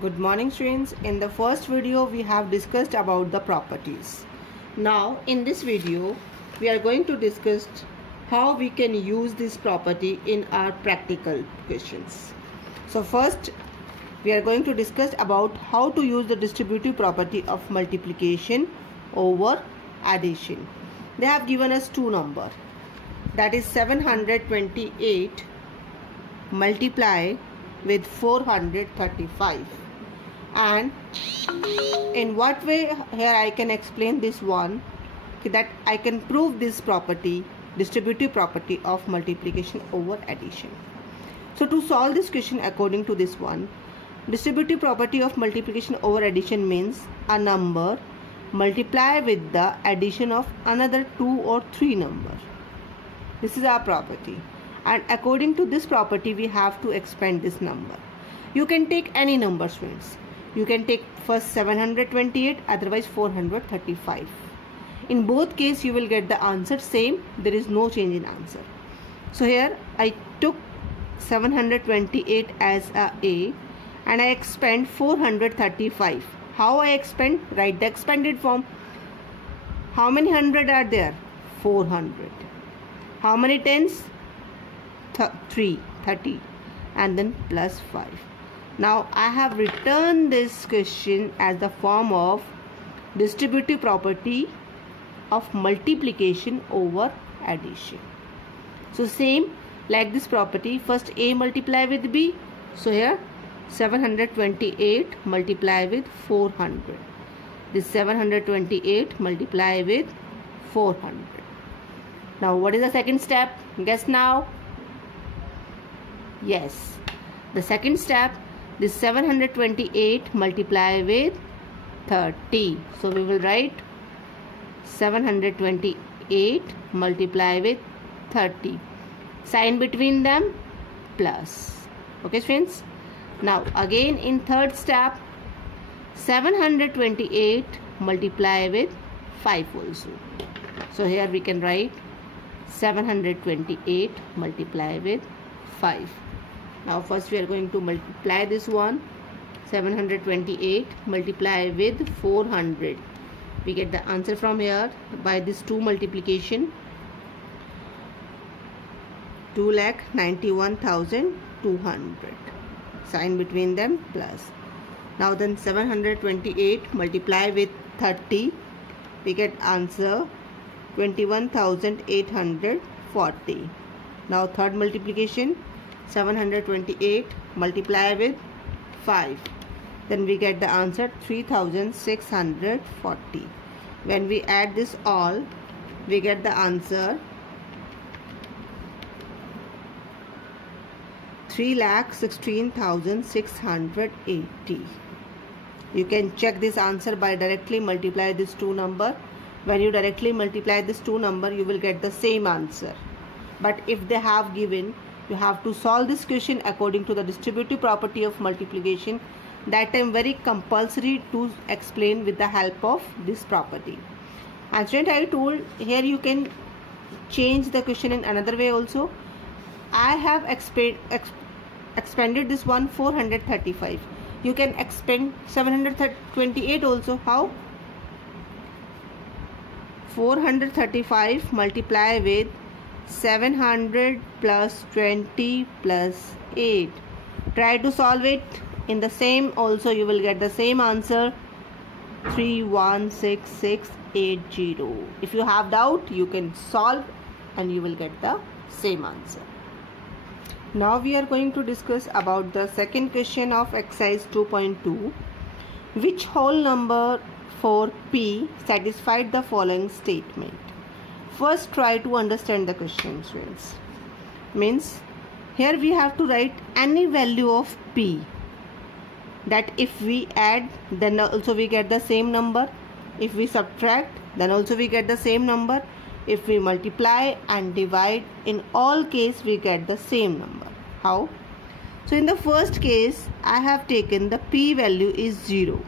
Good morning students. In the first video we have discussed about the properties. Now in this video we are going to discuss how we can use this property in our practical questions. So first we are going to discuss about how to use the distributive property of multiplication over addition. They have given us two numbers, that is 728 multiply with 435. And in what way here I can explain this one, that I can prove this property, distributive property of multiplication over addition. So to solve this question according to this one, distributive property of multiplication over addition means a number multiply with the addition of another two or three numbers. This is our property, and according to this property we have to expand this number. You can take any number, friends. You can take first 728, otherwise 435. In both cases you will get the answer same. There is no change in answer. So here I took 728 as a and I expand 435. How I expand? Write the expanded form. How many hundred are there? 400. How many tens? 30, and then plus 5. Now I have written this question as the form of distributive property of multiplication over addition. So same like this property, first A multiply with B. So here 728 multiply with 400. This 728 multiply with 400. Now what is the second step? Guess now. Yes, the second step, this 728 multiply with 30. So we will write 728 multiply with 30. Sign between them plus. Okay friends. Now again in third step, 728 multiply with 5 also. So here we can write 728 multiply with 5. Now first we are going to multiply this one. 728 multiply with 400. We get the answer from here by this 2 multiplication. 2,91,200. Sign between them plus. Now then 728 multiply with 30. We get answer 21,840. Now third multiplication, 728 multiply with 5. Then we get the answer 3,640. When we add this all, we get the answer 3,16,680. You can check this answer by directly multiply this two number. When you directly multiply this two number, you will get the same answer. But if they have given, you have to solve this question according to the distributive property of multiplication. That time very compulsory to explain with the help of this property. And student, I told here you can change the question in another way also. I have expanded this one 435. You can expand 728 also. How? 435 multiply with 700 plus 20 plus 8. Try to solve it. In the same also you will get the same answer, 316680. If you have doubt, you can solve and you will get the same answer. Now we are going to discuss about the second question of exercise 2.2. Which whole number for P satisfied the following statement? First try to understand the question, friends. Means here we have to write any value of P, that if we add then also we get the same number, if we subtract then also we get the same number, if we multiply and divide, in all case we get the same number. How? So in the first case I have taken the P value is 0.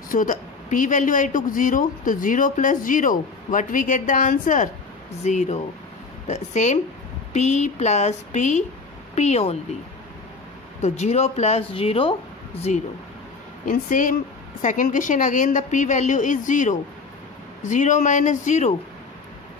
So the P value I took 0, so 0 plus 0, what we get the answer? 0. The same P plus P, P only. So 0 plus 0, 0. In same second question again the p value is 0. 0 minus 0,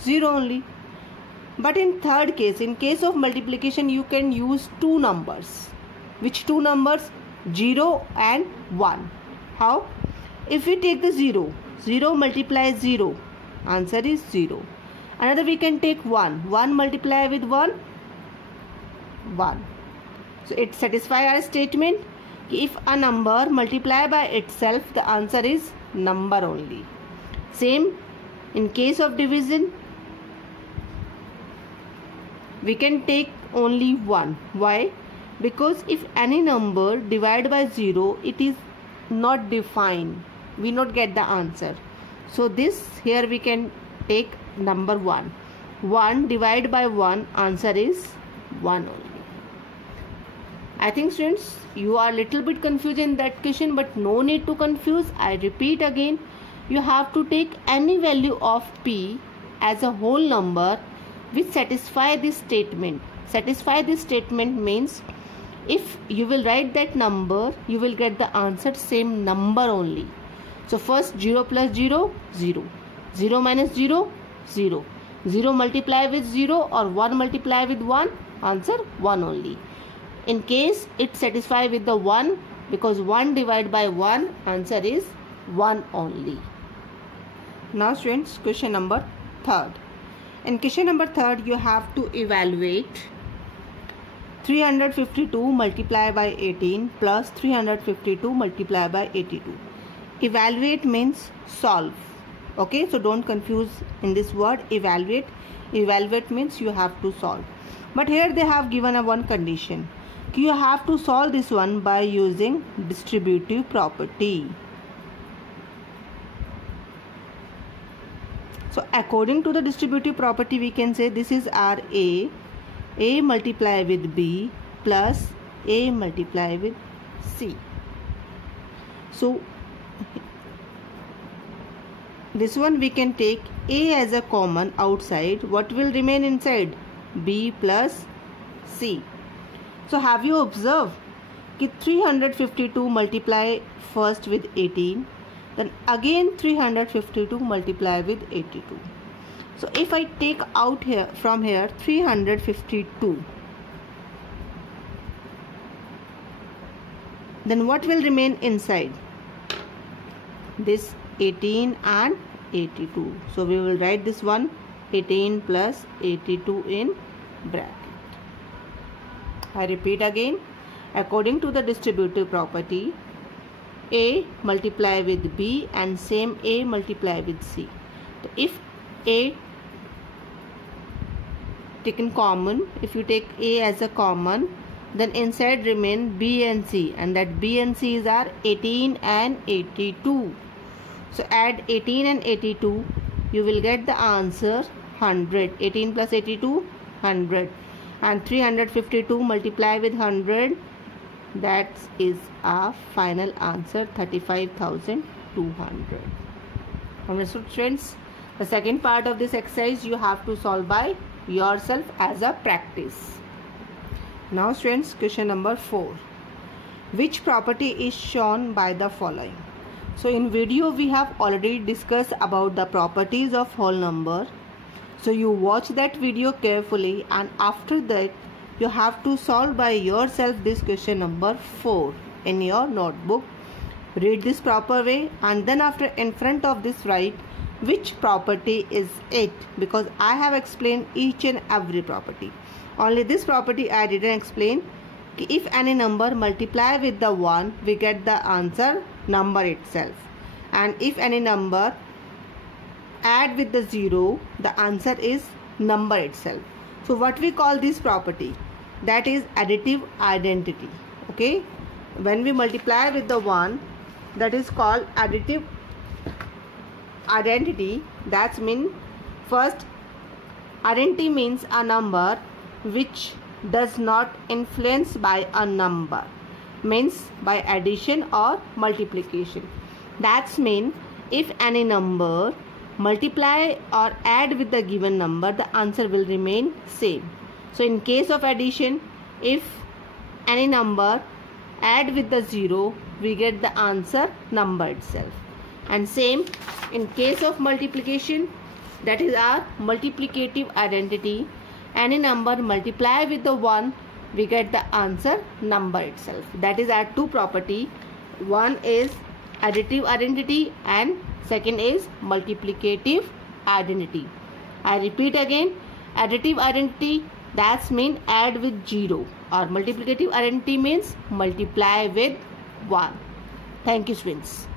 0 only. But in third case, in case of multiplication, you can use two numbers. Which two numbers? 0 and 1. How? If we take the 0, 0 multiplies 0, answer is 0. Another we can take 1, 1 multiply with 1, 1. So it satisfies our statement. If a number multiply by itself, the answer is number only. Same in case of division, we can take only 1. Why? Because if any number divided by 0, it is not defined. We not get the answer. So this here we can take number 1. 1 divided by 1, answer is 1 only. I think students, you are little bit confused in that question, but no need to confuse. I repeat again, you have to take any value of p as a whole number which satisfy this statement. Satisfy this statement means if you will write that number, you will get the answer same number only. So first 0 plus 0, 0. 0 minus 0, 0. 0 multiply with 0 or 1 multiply with 1, answer 1 only. In case it satisfy with the 1, because 1 divided by 1, answer is 1 only. Now students, question number 3rd. In question number 3rd, you have to evaluate 352 multiplied by 18 plus 352 multiplied by 82. Evaluate means solve. Okay, so don't confuse in this word evaluate. Evaluate means you have to solve. But here they have given a one condition. You have to solve this one by using distributive property. So according to the distributive property, we can say this is our A multiply with B plus A multiply with C. So this one we can take A as a common outside. What will remain inside? B plus C. So have you observed that 352 multiply first with 18, then again 352 multiply with 82. So if I take out here from here 352, then what will remain inside? This 18 and 82. So we will write this one 18 plus 82 in bracket. I repeat again, according to the distributive property, A multiply with B and same A multiply with C. So if A taken common, if you take A as a common, then inside remain B and C, and that B and C is our 18 and 82. So add 18 and 82, you will get the answer 100. 18 plus 82, 100. And 352 multiply with 100, that is our final answer, 35,200. Understood students? The second part of this exercise you have to solve by yourself as a practice. Now students, question number 4. Which property is shown by the following? So in video we have already discussed about the properties of whole number. So you watch that video carefully, and after that you have to solve by yourself this question number 4 in your notebook. Read this proper way, and then after in front of this write which property is it, because I have explained each and every property. Only this property I didn't explain. If any number multiply with the 1, we get the answer number itself, and if any number add with the 0, the answer is number itself. So what we call this property? That is additive identity. Okay, when we multiply with the 1, that is called additive identity. That's mean, first identity means a number which does not influence by a number, means by addition or multiplication. That's mean if any number multiply or add with the given number, the answer will remain same. So in case of addition, if any number add with the 0, we get the answer number itself. And same in case of multiplication, that is our multiplicative identity. Any number multiply with the 1, we get the answer number itself. That is our two property. One is additive identity and second is multiplicative identity. I repeat again, additive identity, that's mean add with 0, or multiplicative identity means multiply with 1. Thank you, students.